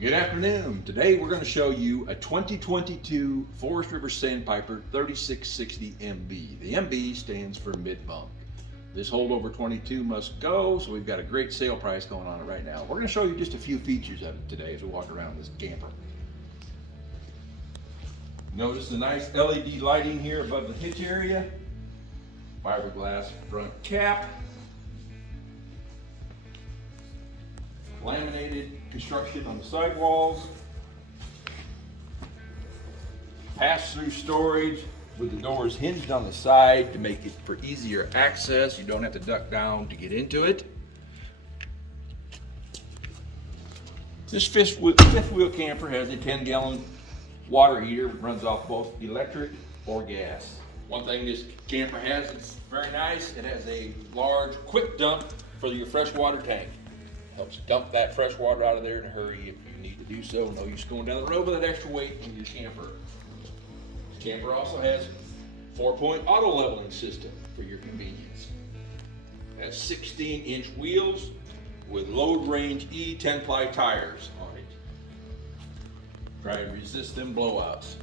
Good afternoon. Today we're going to show you a 2022 Forest River Sandpiper 3660 MB. The MB stands for Mid-Bunk. This holdover 22 must go, so we've got a great sale price going on right now. We're going to show you just a few features of it today as we walk around this camper. Notice the nice LED lighting here above the hitch area, fiberglass front cap, laminated construction on the sidewalls, pass-through storage with the doors hinged on the side to make it for easier access. You don't have to duck down to get into it. This fifth wheel camper has a 10-gallon water heater, runs off both electric or gas. One thing this camper has that's very nice, it has a large quick dump for your freshwater tank. Helps dump that fresh water out of there in a hurry if you need to do so. No use going down the road with that extra weight in your camper. This camper also has 4-point auto leveling system for your convenience. It has 16-inch wheels with load range E 10-ply tires on it. Try and resist them blowouts.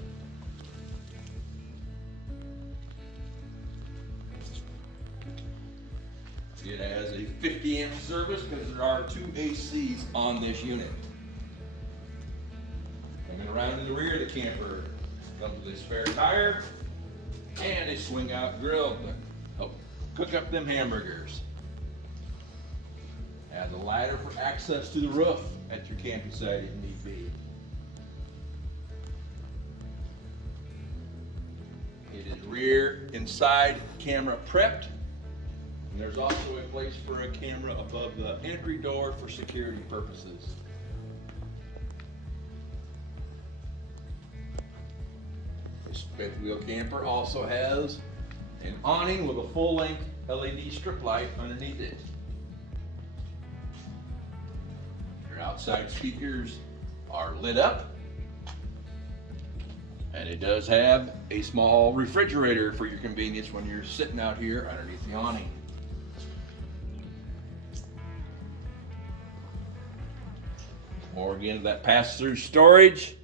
It has a 50-amp service because there are 2 ACs on this unit. Coming around in the rear of the camper comes with a spare tire and a swing-out grill to help cook up them hamburgers. Has a ladder for access to the roof at your camping site if need be. It is rear and side camera prepped. And there's also a place for a camera above the entry door for security purposes. This fifth wheel camper also has an awning with a full-length LED strip light underneath it. Your outside speakers are lit up. And it does have a small refrigerator for your convenience when you're sitting out here underneath the awning. More again, that pass-through storage.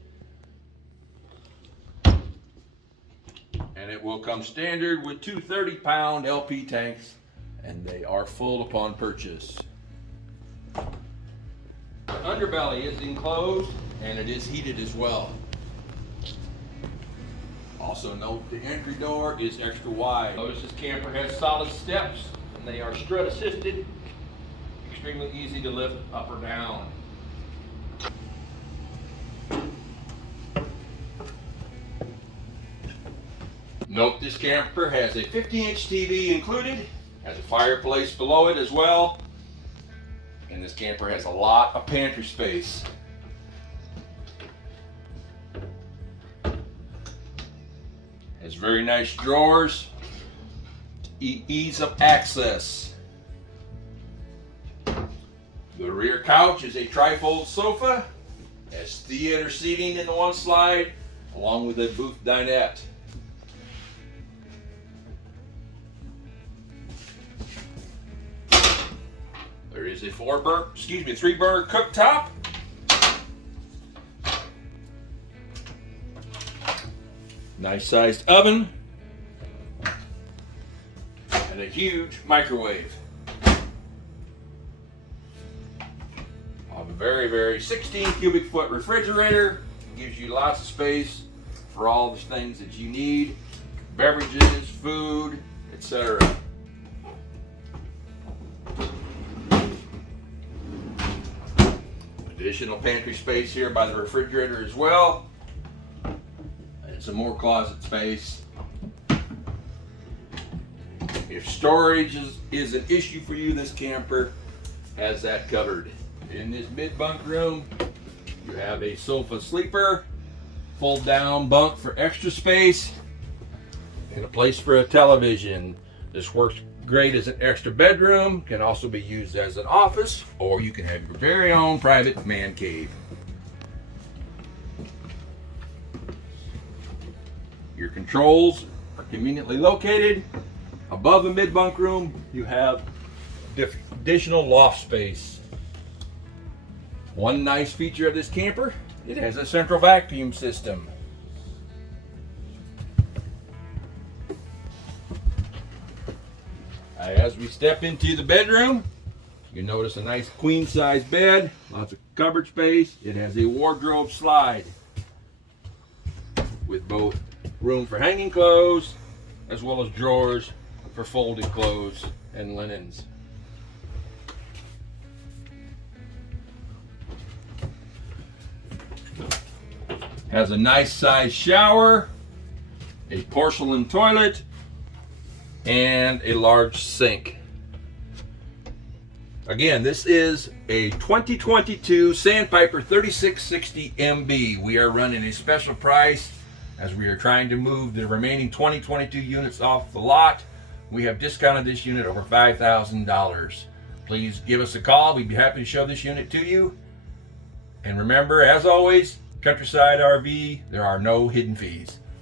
And it will come standard with 2 30-pound LP tanks, and they are full upon purchase. The underbelly is enclosed, and it is heated as well. Also note the entry door is extra wide. Notice this camper has solid steps, and they are strut assisted. Extremely easy to lift up or down. Note this camper has a 50-inch TV included, has a fireplace below it as well, and this camper has a lot of pantry space. Has very nice drawers to ease of access. The rear couch is a tri-fold sofa, has theater seating in the one slide, along with a booth dinette. There is a 3-burner cooktop. Nice sized oven. And a huge microwave. A very 16 cubic foot refrigerator. Gives you lots of space for all the things that you need. Beverages, food, etc. Additional pantry space here by the refrigerator as well. And some more closet space. If storage is an issue for you, this camper has that covered. In this mid-bunk room, you have a sofa sleeper, fold down bunk for extra space, and a place for a television. This works great as an extra bedroom, can also be used as an office, or you can have your very own private man cave. Your controls are conveniently located. Above the mid-bunk room, you have additional loft space. One nice feature of this camper, it has a central vacuum system. As we step into the bedroom, you notice a nice queen size bed, lots of cupboard space. It has a wardrobe slide with both room for hanging clothes as well as drawers for folded clothes and linens. Has a nice size shower, a porcelain toilet, and a large sink. Again, this is a 2022 Sandpiper 3660 MB. We are running a special price as we are trying to move the remaining 2022 units off the lot. We have discounted this unit over $5,000. Please give us a call. We'd be happy to show this unit to you. And remember, as always, Countryside RV, there are no hidden fees.